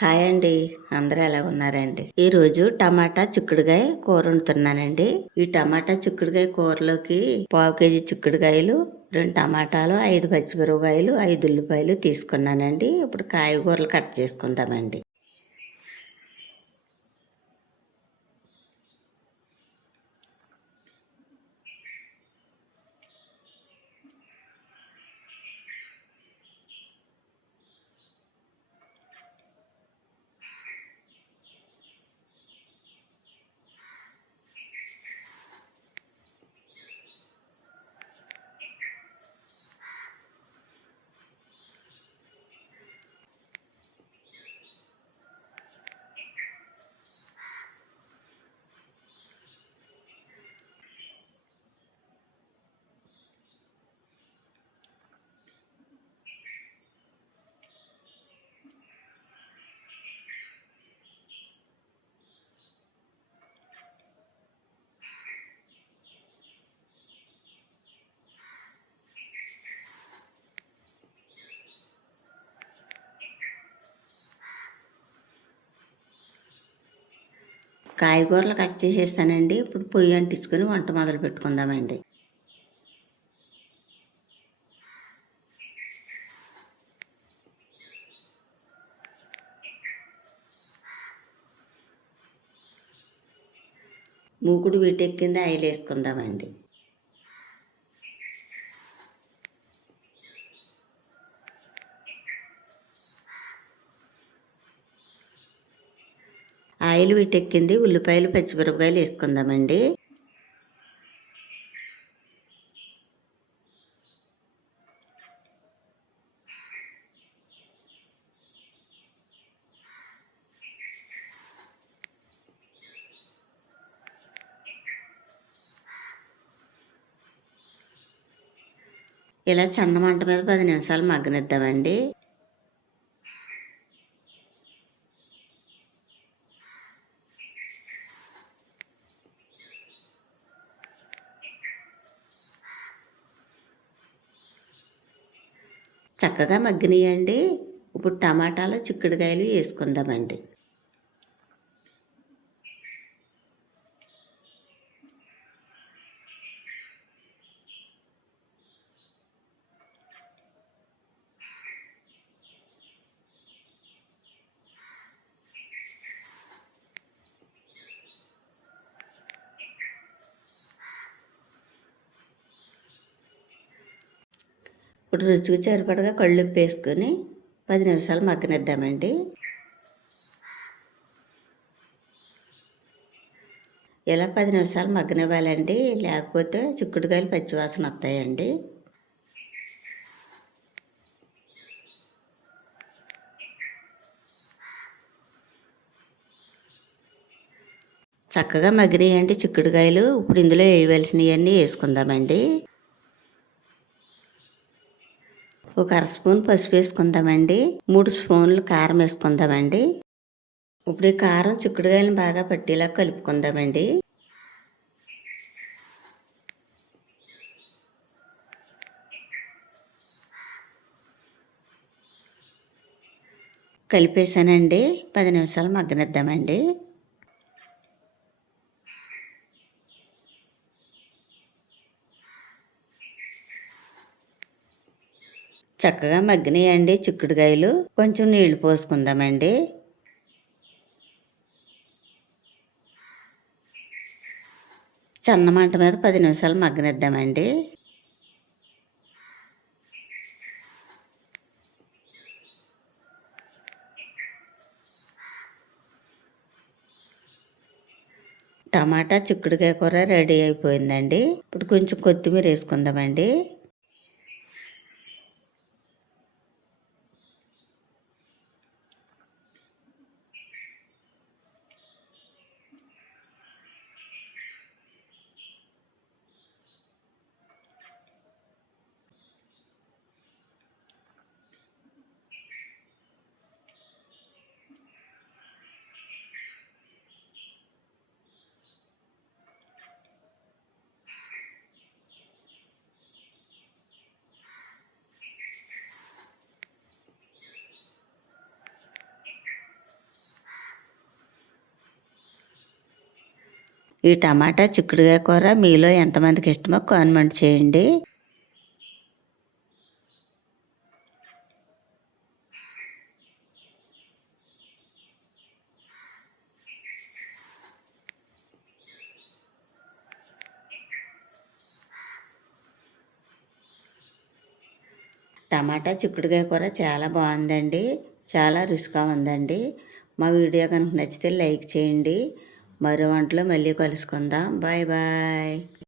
Hi అండి. అందరూ ఎలా ఉన్నారండి? ఈరోజు టమాటా చిక్కుడుగాయ కూర వండుతున్నానండి. ఈ టమాటా చిక్కుడుగాయ కూరలోకి పావు కేజీ చిక్కుడుగాయలు రెండు టమాటాలు ఐదు పచ్చిమిరపకాయలు ఐదు ఉల్లిపాయలు తీసుకున్నానండి. ఇప్పుడు కాయగూరలు కట్ చేసుకుందామండి. కాయగూరలు కట్ చేసేసానండి ఇప్పుడు పొయ్యి అంటించుకొని వంట మొదలు పెట్టుకుందామండి. మూకుడు వీటెక్కింది ఆయిల్ వేసుకుందామండి ఆయిల్ వీటెక్కింది ఉల్లిపాయలు పచ్చిమిరపకాయలు వేసుకుందామండి. ఇలా చిన్న మంట మీద పది నిమిషాలు మగ్గనిద్దామండి. చక్కగా మగ్గినాయండి. ఇప్పుడు టమాటాలు చిక్కుడుకాయలు వేసుకుందామండి. ఇప్పుడు రుచికి సరిపడగా కళ్ళు వేసుకొని పది నిమిషాలు మగ్గనిద్దామండి. ఇలా పది నిమిషాలు మగ్గనివ్వాలండి. లేకపోతే చిక్కుడుకాయలు పచ్చివాసన వస్తాయండి. చక్కగా మగ్గినాయండి చిక్కుడుకాయలు. ఇప్పుడు ఇందులో వేయవలసినవన్నీ వేసుకుందామండి. ఒక అర స్పూన్ పసుపు వేసుకుందామండి. మూడు స్పూన్లు కారం వేసుకుందామండి. ఇప్పుడు ఈ కారం చిక్కుడుగాయలను బాగా పట్టేలా కలుపుకుందామండి. కలిపేసానండి పది నిమిషాలు మగ్గనిద్దామండి. చక్కగా మగ్గినాయండి చిక్కుడుకాయలు. కొంచెం నీళ్ళు పోసుకుందామండి. మంట మీద పది నిమిషాలు మగ్గనిద్దామండి. టమాటా చిక్కుడుకాయ కూర రెడీ అయిపోయిందండి. ఇప్పుడు కొంచెం కొత్తిమీర వేసుకుందామండి. ఈ టమాటా చిక్కుడుకాయ కూర మీలో ఎంతమందికి ఇష్టమో కామెంట్ చేయండి. టమాటా చిక్కుడుకాయ కూర చాలా బాగుందండి. చాలా రుచిగా ఉందండి. మా వీడియో కనుక నచ్చితే లైక్ చేయండి. మరో వంటలో మళ్ళీ కలుసుకుందాం. Bye bye.